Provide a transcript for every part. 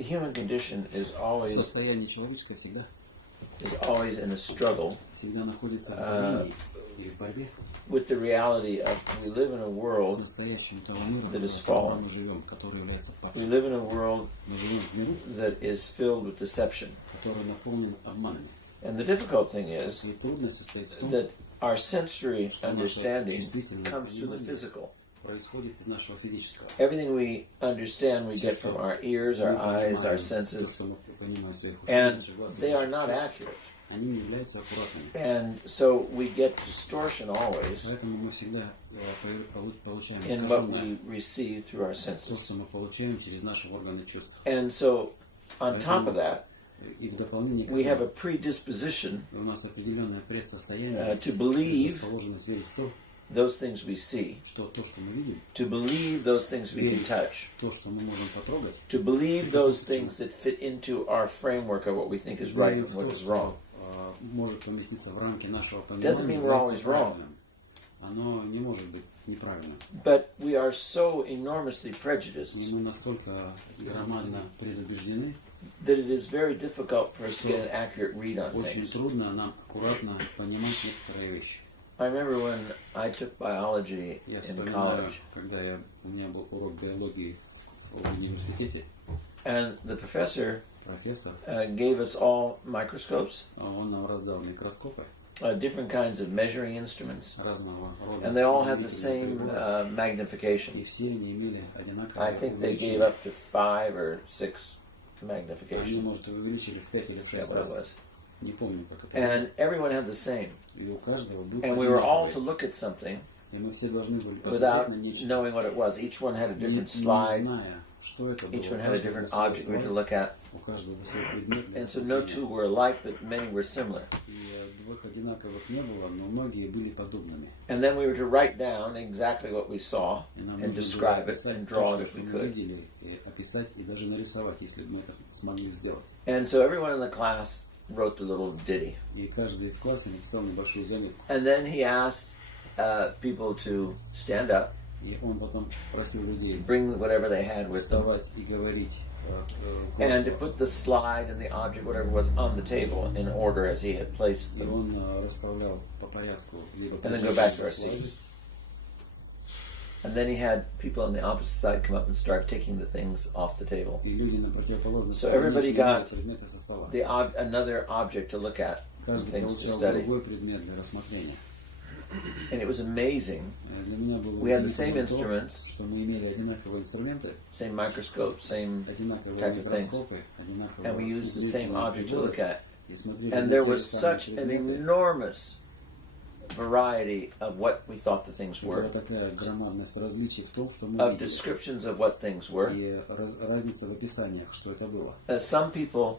the human condition is always Состояние человеческое всегда in a struggle находится в борьбе или в борьбе with the reality of we live in a с world настоящим того мира, that is в котором fallen. мы живем, который является We падшим. live in a world Мы живем в миру, that is filled with deception. который наполнен обманами. And the difficult thing is И трудность состоит в том, that our sensory что наша understanding чувствительность comes through the physical. происходит из нашего физического. Everything we understand we get from our ears, our eyes, our senses, and they are not accurate. Они не являются аккуратными. And so we get distortion always Поэтому мы всегда получаем in what искаженное we receive through our то, senses. что мы получаем через наши органы чувств. And so on top of that, И в дополнение к we have a этому predisposition у нас определенное предсостояние, to believe расположенность верить в то, those things we see, что то, что мы видим, to believe those things we can touch, то, что мы можем потрогать, to believe those things that fit into our framework of what we think is right and what is wrong. может поместиться в рамки нашего Doesn't mean we're always wrong. Оно не может быть неправильным. But we are so enormously prejudiced Мы настолько громадно предубеждены, that it is very difficult for us to get an accurate read on очень things. трудно нам аккуратно понимать некоторые вещи. I remember when I took biology Я in вспоминаю, college, когда у меня был урок биологии в университете, and the professor профессор, gave us all microscopes, он нам раздал микроскопы different kinds of measuring instruments, разного рода, and they all had the измерительные same приборы, magnification. и все они имели одинаковое I think they gave увеличение. up to 5 or 6 Они, magnification. может, увеличили в 5 или в Yeah, 6 what it раз. was. Не помню, как это. And everyone had the same. И у каждого был And we were all to одинаковый. look at something И мы все должны были without посмотреть на нечто, knowing what it was. Each one had a не different slide. зная, что это было. Each one У had a каждого different свой object we were to слайд, look at. у каждого свой предмет для And so no рассмотрения. two were alike, but many were similar. И двух одинаковых не было, но многие были подобными. And then we were to write down exactly what we saw И нам and нужно было describe it описать and то, draw it if что we мы could. видели, и описать и даже нарисовать, если бы мы это смогли сделать. And so everyone in the class wrote the little ditty. И каждый в классе написал небольшую заметку. And then he asked people to stand up, И он потом просил людей bring whatever they had with them, вставать и говорить and to классу. put the slide and the object, whatever was, on the table in order as he had placed И them. он расставлял по порядку либо And then go back to our слайды. seats. And then he had people on the opposite side come up and start taking the things off the table. И люди на противоположной So стороне everybody снимали got предметы со стола. Another object to look at, Каждый things to получал study. другой предмет для рассмотрения. And it was amazing. Для меня было We had the same удивительно то, instruments, что мы имели одинаковые инструменты, same microscope, same одинаковые type of things, микроскопы, одинаковые and we used the same object to look at. и смотрели And на there те же was самые such an предметы. enormous variety of what we thought the things Была were, такая громадность различий в том, что мы of видели, descriptions of what things were. и разница в описаниях, что это было. Some people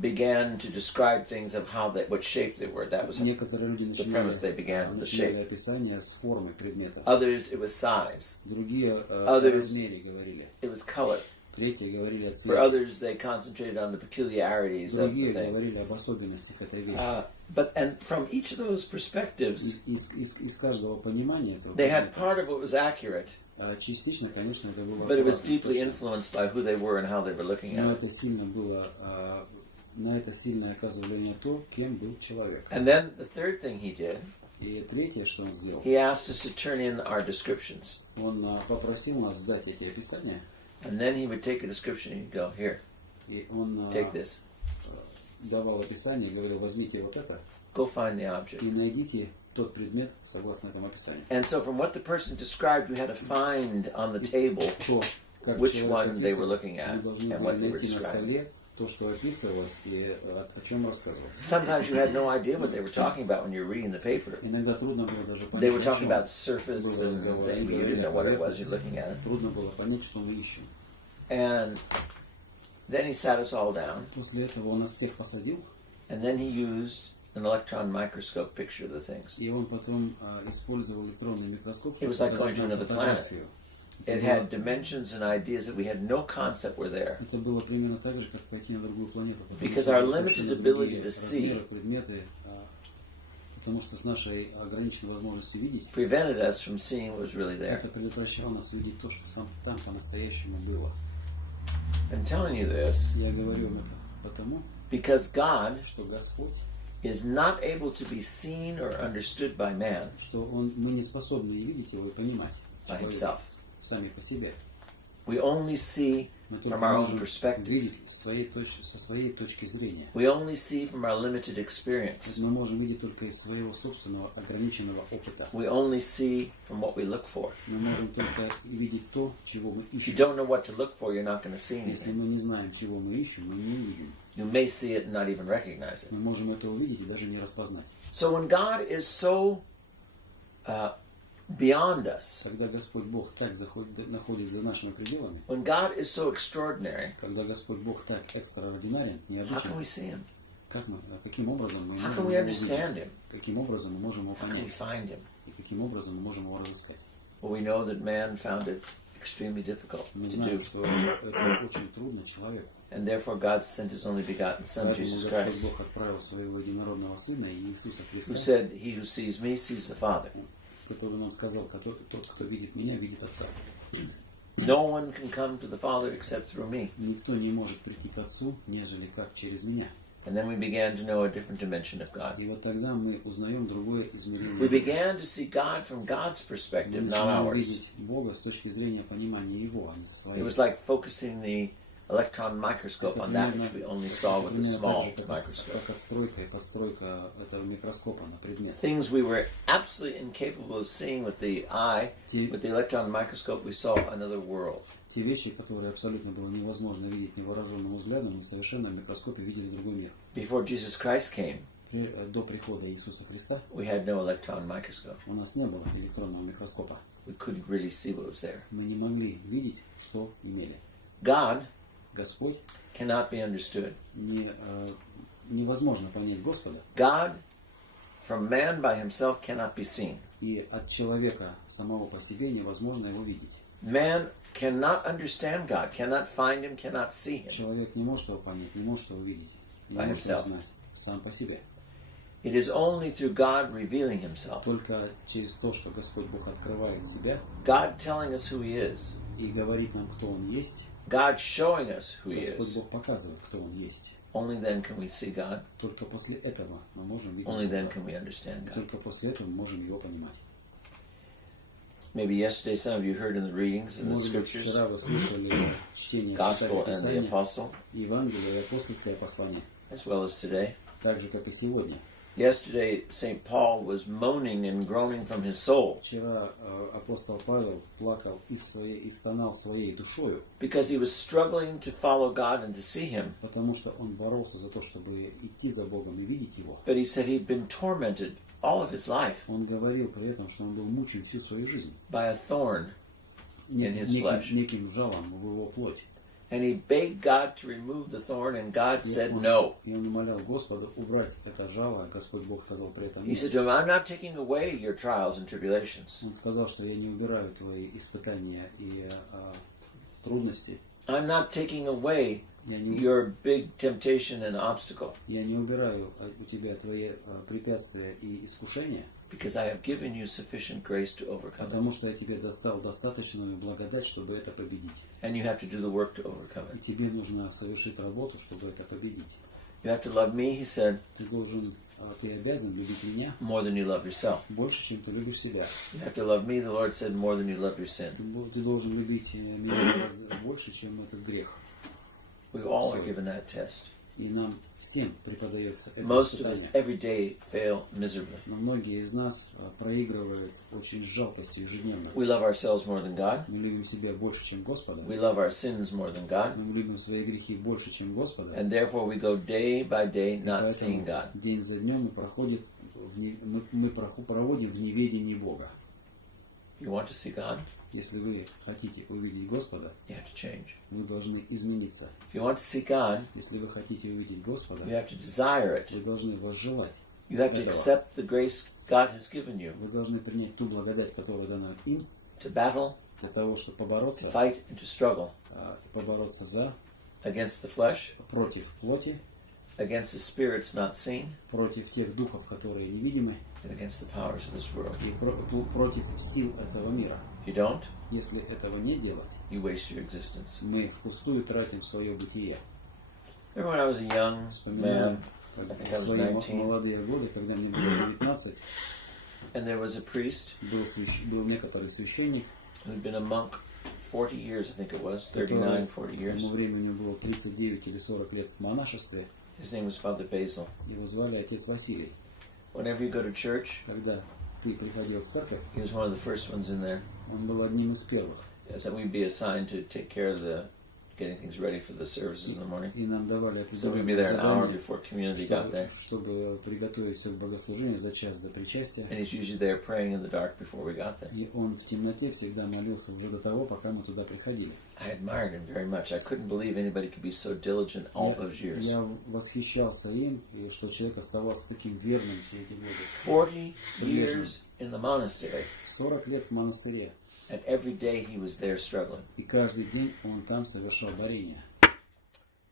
began to describe things of what shape they were. That was Некоторые люди the premise they began, the начинали shape. описание с формы предмета. Others, it was size. Другие о Others- размере говорили. It was color. Третьи говорили о For цвете. others, they concentrated on the peculiarities of the Другие thing. говорили об особенностях этой вещи. And from each of those perspectives, Из каждого понимания этого they had предмета, part of what was accurate, частично, конечно, это было but it was аккуратно, deeply точно. influenced by who they were and how they were looking Но at it. это сильно было, на это сильно оказывало влияние то, кем был человек. And then the third thing he did, И третье, что он сделал, he asked us to turn in our descriptions. он попросил нас сдать эти описания, And then he would take a description and he'd go, here, и он take this, давал описание и говорил, возьмите вот это go find the object. и найдите тот предмет согласно этому описанию. And so from what the person described, we had to find on the table То, как which человек one they were описывал, looking at мы должны and были what they were найти на describing. столе то, что описывалось и о чем рассказывалось. Sometimes you had no idea what they were talking about when you were reading the paper. Иногда трудно было даже They were понять, о talking чем about surface был and разговор. things, Они but you говорили didn't о know what it was you're поверхности. looking at. Трудно было понять, что мы ищем. And then he sat us all down, После этого он нас всех посадил, and then he used an electron microscope picture of the things. и он потом использовал электронный микроскоп, It was чтобы like going to показать нам another planet. фотографию. It had dimensions and ideas that we had no concept were there. Это было примерно так же, как пойти на другую планету. Because our limited ability to see предметы, потому что с нашей ограниченной возможностью видеть, prevented us from seeing what was really there. это предотвращало нас видеть то, что там по-настоящему было. I'm telling you this Я говорю вам это потому, because God что Господь, is not able to be seen or understood by man что мы не способны и видеть Его, и понимать by himself. сами по себе. We only see Мы только from our own можем perspective. видеть со своей точки зрения. We only see from our limited experience. Мы можем видеть только из своего собственного ограниченного опыта. We only see from what we look for. Мы можем только видеть то, чего мы If you ищем. don't know what to look for, you're not going to see Если anything. мы не знаем, чего мы ищем, мы не увидим. You may see it and not even recognize it. Мы можем это увидеть и даже не распознать. So when God is so beyond us, Когда Господь Бог так находится за нашими пределами, when God is so extraordinary, когда Господь Бог так экстраординарен, how can необычен, we see Him? каким образом мы How можем can we его understand увидеть? Him? Каким образом мы можем его How can we понять? find Him? И каким образом мы можем его разыскать? Well, we know that man found it extremely difficult Мы to знаем, do. что это очень трудно человеку. And therefore God sent His only begotten Son, Поэтому Jesus Господь Christ, Бог отправил своего единородного Сына Иисуса who Христа, said, "He who sees me sees the Father." который нам сказал, тот, кто видит меня, видит Отца. No one can come to the Father except through me. Никто не может прийти к Отцу, нежели как через меня. And then we began to know a different dimension of God. И вот тогда мы узнаем другое We измерение. began to see God from God's Мы perspective, not начинаем ours. видеть Бога с точки зрения понимания Его, а не со It своей. was like focusing the electron microscope on that which we only saw with the Примерно small так же, microscope. как отстройка этого микроскопа на предмет. Things we were absolutely incapable of seeing with the eye, with the electron microscope, we saw another world. Те вещи, которые абсолютно было невозможно видеть невооруженным взглядом, мы совершенно в микроскопе видели другой мир. Before Jesus Christ came, До прихода Иисуса Христа we had no electron microscope. у нас не было электронного микроскопа. We couldn't really see what was there. Мы не могли видеть, что имели. God Господь cannot be understood. Невозможно понять Господа, God, from man by himself, cannot be seen. и от человека самого по себе невозможно его видеть. Man cannot understand God, cannot find him, cannot see him. Человек не может его понять, не может его видеть, не By может его himself. знать сам по себе. It is only through God revealing himself, Только через то, что Господь Бог открывает себя God telling us who he is, и говорит нам, кто Он есть, God showing us who he Господь is, Бог показывает, кто Он есть. only then can we see God, Только после этого мы можем видеть only then Бога. can we understand God. Только после этого мы можем Его понимать. Maybe yesterday some of you heard in the readings in the Может быть, scriptures, вчера вы слышали чтение Gospel and the Писания, Apostle, Евангелие и апостольское послание, as well as today. так же, как и сегодня. Yesterday, St. Paul was moaning and groaning from his soul Вчера апостол Павел плакал и стонал своей душою, because he was struggling to follow God and to see him. потому что он боролся за то, чтобы идти за Богом и видеть Его. But he said he'd been tormented all of his life Он говорил при этом, что он был мучен всю свою жизнь by a thorn in his flesh. неким жалом в его плоть. And he begged God to remove the thorn, and God said no. И он умолял Господа убрать это жало, а Господь Бог сказал при этом He нет. said to him, I'm not taking away your trials and tribulations. Он сказал, что я не убираю твои испытания и трудности. I'm not taking away Я не, your big temptation and obstacle, я не убираю у тебя твои препятствия и искушения, because I have given you sufficient grace to overcome it. потому что я тебе достал достаточную благодать, чтобы это победить. And you have to do the work to overcome И it. тебе нужно совершить работу, чтобы это победить. You have to love me, he said, Ты обязан любить меня more than you love yourself. больше, чем ты любишь себя. You have to love me, the Lord said, more than you love your sin. Ты должен любить меня гораздо больше, чем этот грех. We all are given that test. И нам всем преподается это Most of us испытание. every day fail miserably. Но многие из нас проигрывают очень с жалкостью ежедневно. We love ourselves more than God. Мы любим себя больше, чем Господа. We love our sins more than God. Мы любим свои грехи больше, чем Господа. And therefore we go day by day not seeing Поэтому God. день за днем мы проводим в неведении Бога. If you want to see God, Если вы хотите увидеть Господа, you have to change. вы должны измениться. If you want to see God, Если вы хотите увидеть Господа, you have to desire it. вы должны возжелать. You have to accept the grace God has given you Вы должны принять ту благодать, которая дана им, to battle, для того, чтобы to побороться, fight, and to struggle побороться за, against the flesh, против плоти, against the spirits not seen, против тех духов, которые невидимы, and against the powers of this world. и против сил этого мира. If you don't, Если этого не делать, you waste your existence. мы впустую тратим свое бытие. Remember when I was a young Вспоминаю man, I think I was свои 19, молодые годы, когда мне было 19, and there was a priest был некоторый священник, who'd been a monk 40 years, I think it was, 39, 40 к years. тому времени было 39 или 40 лет в монашестве. His name was Father Basil. Его звали отец Василий. Whenever you go to church, Когда ты приходил в церковь, he was one of the first ones in there. он был одним из первых. Yes, and we'd be assigned to take care of getting things ready for the services in the morning. И нам давали So we'd be there an hour задание, before community got there. чтобы приготовить все к богослужению за час до причастия. And he's usually there praying in the dark before we got there. И он в темноте всегда молился уже до того, пока мы туда приходили. I admired him very much. I couldn't believe anybody could be so diligent all those years. Я восхищался им, и что человек оставался таким верным все эти годы. 40 years in the monastery, 40 лет в монастыре. and every day he was there struggling. И каждый день он там совершал борение.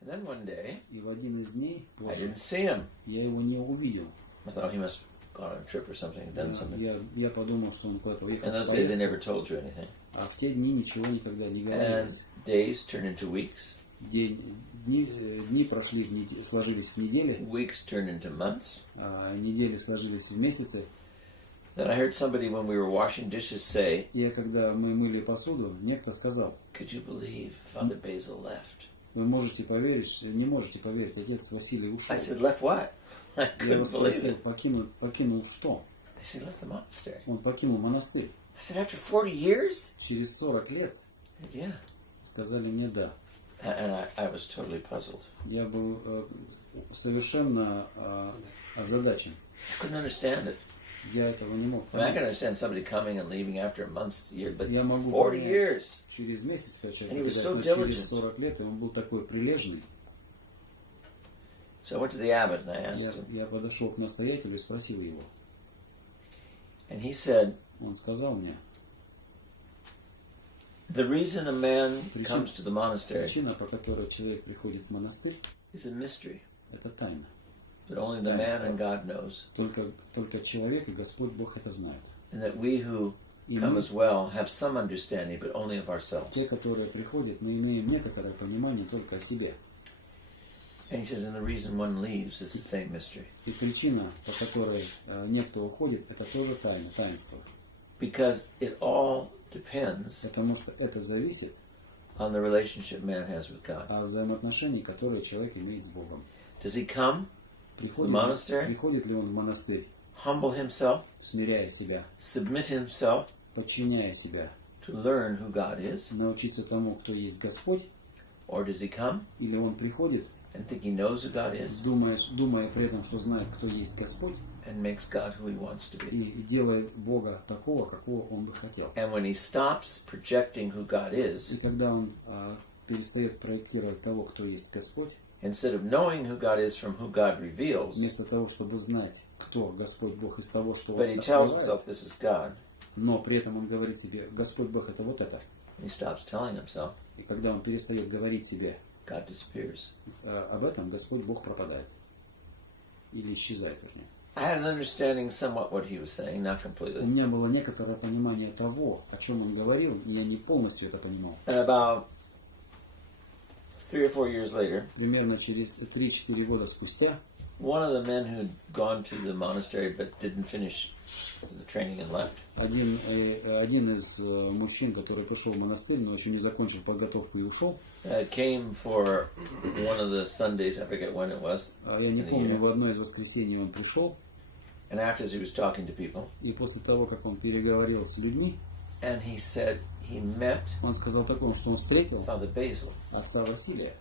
And then one day, И в один из дней I позже didn't see him. я его не увидел. I thought he must have gone on a trip or something, done something. Я подумал, что он куда-то уехал. In those days, they never told you anything. А в те дни ничего никогда не And говорилось. days turned into weeks. Дни прошли, сложились в недели, Weeks turned into months. а недели сложились в месяцы. Then I heard somebody, when we were washing dishes, say, И когда мы мыли посуду, некто сказал: "Could you believe Father Basil left?" вы можете поверить, не можете поверить, отец Василий ушел. I said, "Left what?" I Я его couldn't believe спросил, it. покинул что? They said, "Left the monastery." Он покинул монастырь. I said, "After 40 years?" Через 40 лет He said, "Yeah." сказали мне да. And I was totally puzzled. Я был совершенно озадачен. I couldn't understand it. Я этого не мог I mean, I can понять. understand somebody coming and leaving after a month, year, but Я могу 40 понять years. через месяц, как человек, And he was so когда diligent. через 40 лет, и он был такой прилежный. So I went to the abbot and I asked him. Я подошел к настоятелю и спросил его. And he said, Он сказал мне, "The reason a man comes to the monastery причина, по которой человек приходит в монастырь, is a mystery это тайна. that only the man and God knows. Только человек и Господь Бог это знают. And that we who И come мы, as well have some understanding, but only of ourselves." те, которые приходят, мы имеем некоторое понимание только о себе. And he says, and the reason one leaves is the same mystery. И причина, по которой некто уходит, это тоже тайна, таинство. Because it all depends Потому что это зависит on the relationship man has with God. от взаимоотношений, которые человек имеет с Богом. Does he come, Приходит ли он в монастырь, humble himself, смиряя себя, submit himself подчиняя себя, to learn who God is? научиться тому, кто есть Господь, Or does he come или он приходит, and think he knows who God is думая при этом, что знает, кто есть Господь, and makes God who he wants to be? и делает Бога такого, какого он бы хотел. And when he stops projecting who God И is, когда он перестает проектировать того, кто есть Господь, instead of knowing who God is from who God reveals, вместо того, чтобы знать, кто Господь Бог из того, что Он but he tells открывает, himself this is God, но при этом он говорит себе, Господь Бог это вот это. and he stops telling himself, И когда он перестает говорить себе God disappears. об этом, Господь Бог пропадает. Или исчезает, вернее. I had an understanding somewhat what he was saying, not У completely. меня было некоторое понимание того, о чем он говорил, но я не полностью это понимал. And about 3 or 4 years later, Примерно через 3-4 года спустя one of the men who'd gone to the monastery but didn't finish the training and left, один из мужчин, который пришел в монастырь, но еще не закончил подготовку и ушел, came for one of the Sundays, I forget when it was, я не помню, в одно из воскресений он пришел, and after he was talking to people, и после того, как он переговорил с людьми, and he said he met он сказал такое, что он встретил Father Basil. отца Василия.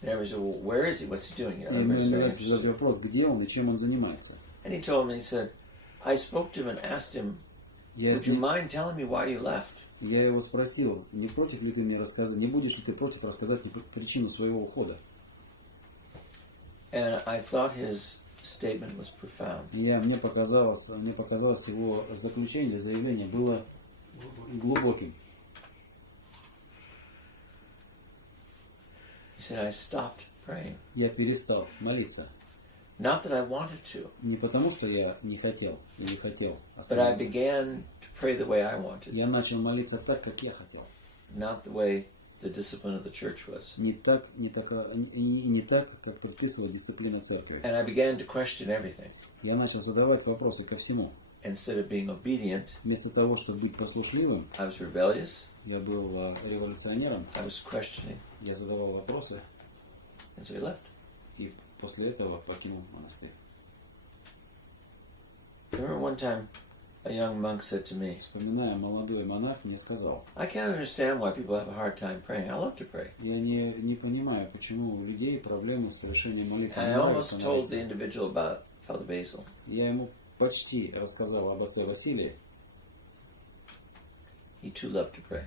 And everybody said, well, where is he? What's he doing? You know, И мне everybody's very нравится задать interested. вопрос, где он и чем он занимается. And he told me, he said, I spoke to him and asked him, would you mind telling me why you left? Я его спросил, не против ли ты мне рассказать, не будешь ли ты против рассказать мне причину своего ухода? And I thought his statement was profound. Мне показалось его заключение, заявление было глубоким. He said, I stopped praying. Я перестал молиться. Not that I wanted to, Не потому, что я не хотел или хотел but I остановиться. began to pray the way I wanted, Я начал молиться так, как я хотел. not the way the discipline of the church was. Не так, как предписывала дисциплина церкви. And I began to question everything. Я начал задавать вопросы ко всему. Instead of being obedient, Вместо того, чтобы быть послушливым, I was rebellious, я был революционером, I was questioning, я задавал вопросы, and so he left. и после этого покинул монастырь. I remember one time a young monk said to me, Вспоминая, молодой монах мне сказал, I can't understand why people have a hard time praying. I love to pray. я не понимаю, почему у людей проблемы с совершением молитвы. And I almost told the individual about Father Basil. Я ему почти рассказал об отце Василии, He too loved to pray.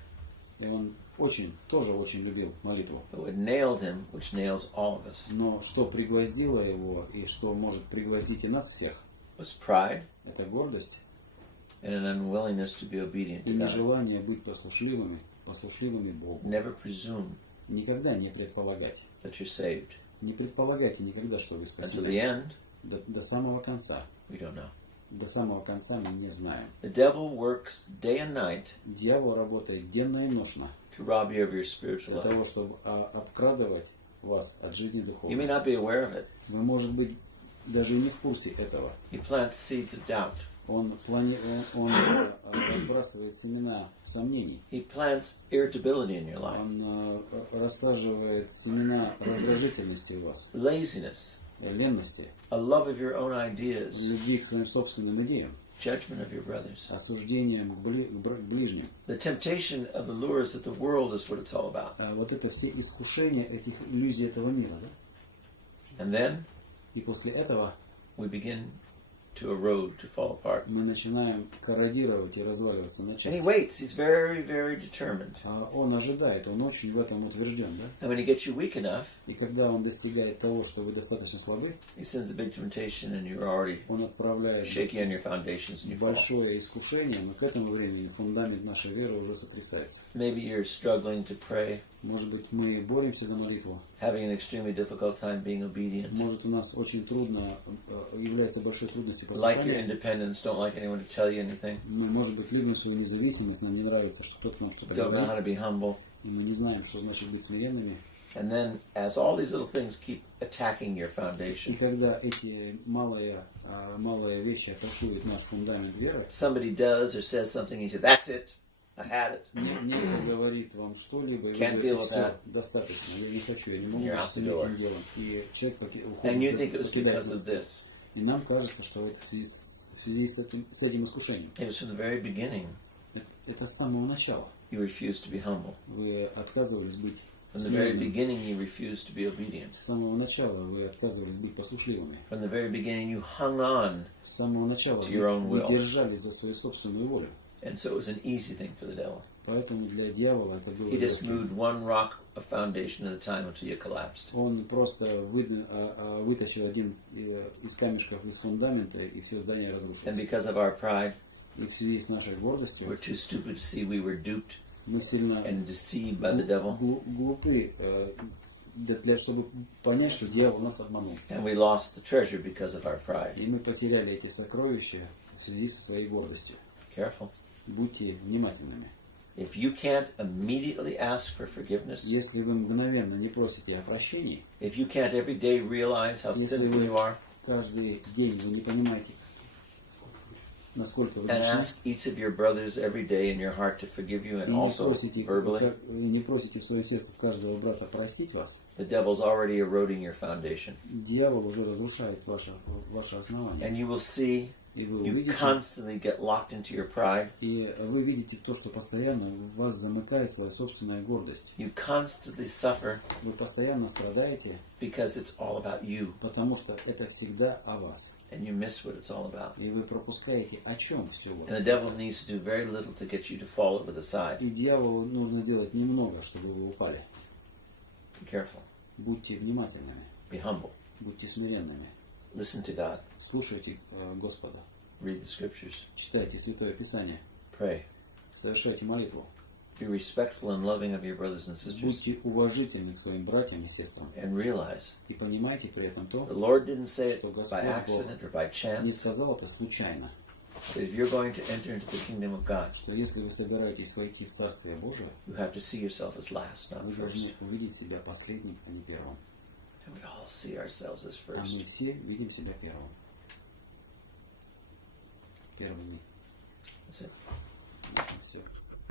и он тоже очень любил молитву. But what nailed him, which nails all of us, Но что пригвоздило его и что может пригвоздить и нас всех, was pride это гордость and an unwillingness to be obedient и to God. нежелание быть послушливыми Богу. Never presume Никогда не предполагать. that you're saved. Не предполагайте никогда, что вы Until the спасены. end, До самого конца. we don't know. До самого конца мы не знаем. The devil works day and night Дьявол работает денно и ношно to rob you of your spiritual для life. того, чтобы обкрадывать вас от жизни You may духовной. not be aware of it. Вы, может быть, даже и не в курсе этого. He plants seeds of doubt. Он разбрасывает семена сомнений. He plants irritability in your life, Он рассаживает семена раздражительности у вас, laziness, ленности, a love of your own ideas, любви к своим собственным идеям, judgment of your brothers. осуждением к ближним. The temptation of the lures of the world is what it's all about. Вот это все искушения этих иллюзий этого мира. Да? And then И после этого we begin to erode, to fall apart. мы начинаем корродировать и разваливаться на And he части. waits. He's very, very determined. Он ожидает, он очень в этом утвержден. Да? And when he gets you weak enough, И когда он достигает того, что вы достаточно слабы, he sends a big temptation and you're already он отправляет shaky on your foundations and you fall. большое искушение, но к этому времени фундамент нашей веры уже сотрясается. Maybe you're struggling to pray, Может быть, мы боремся за молитву. having an extremely difficult time being obedient. Может, у нас очень трудно, является большой трудностью Like your послушания. independence, don't like anyone to tell you anything. Мы, может быть, любим свою независимость, нам не нравится, что кто-то нам что-то Don't know говорит, how to be humble. и мы не знаем, что значит быть смиренными. And then, as all these little things keep attacking your И foundation, когда эти малые вещи атакуют наш фундамент веры, somebody does or says something, you say, "That's it, I had it." некто говорит вам что-либо, и вы Can't deal говорите, with все, that. достаточно, я не хочу, я не могу You're out с the этим door. делом. И человек And you уходит, think it was покидает because of монастырь. this. И нам кажется, что это в связи с этим искушением. It was from the very beginning Это с самого начала. you refused to be humble. Вы отказывались быть From the very смиренными. beginning you refused to be obedient. С самого начала вы отказывались быть послушливыми. From the very beginning you hung on, С самого начала To your own вы will. держались за свою собственную волю. and so it was an easy thing for the devil. Поэтому для дьявола это было He just легким. moved one rock of foundation at a time until you collapsed. Он просто вытащил один из камешков из фундамента, и все здание And разрушилось. because of our pride, И в связи с нашей we're гордостью too stupid to see we were duped мы сильно and deceived by the devil, глупы, чтобы понять, что дьявол нас обманул. and we lost the treasure because of our pride. И мы потеряли эти сокровища в связи со своей гордостью. Careful. Будьте внимательными. If you can't immediately ask for forgiveness, Если вы мгновенно не просите о прощении, if you can't every day realize how Если sinful вы you are, каждый день вы не понимаете, насколько вы and грешны, ask each of your brothers every day in your heart to forgive you и and не also просите, verbally, не просите в свое сердце каждого брата простить вас, the devil's already eroding your foundation. дьявол уже разрушает ваше основание. And you will see И вы you увидите, constantly get locked into your pride. и вы видите то, что постоянно в вас замыкает своя собственная гордость. You constantly suffer Вы постоянно страдаете, because it's all about you, потому что это всегда о вас. and you miss what it's all about. И вы пропускаете, о чем все вот. And the devil needs to do very little to get you to fall over the side. И дьяволу нужно делать немного, чтобы вы упали. Be careful. Будьте внимательными, Be humble. будьте смиренными. Listen to God. Слушайте Господа, Read the scriptures. читайте Святое Писание, Pray. совершайте молитву. Be respectful and loving of your brothers and sisters. Будьте уважительны к своим братьям и сестрам. And realize И понимайте при этом то, the Lord didn't say it что Господь by accident or by не chance. сказал это случайно. That if you're going to enter into the kingdom of God, Что если вы собираетесь войти в Царствие Божие, you have to see yourself as last, not вы first. должны увидеть себя последним, а не первым. And we all see ourselves as А first. мы все видим себя первым. Первыми. That's it. Все.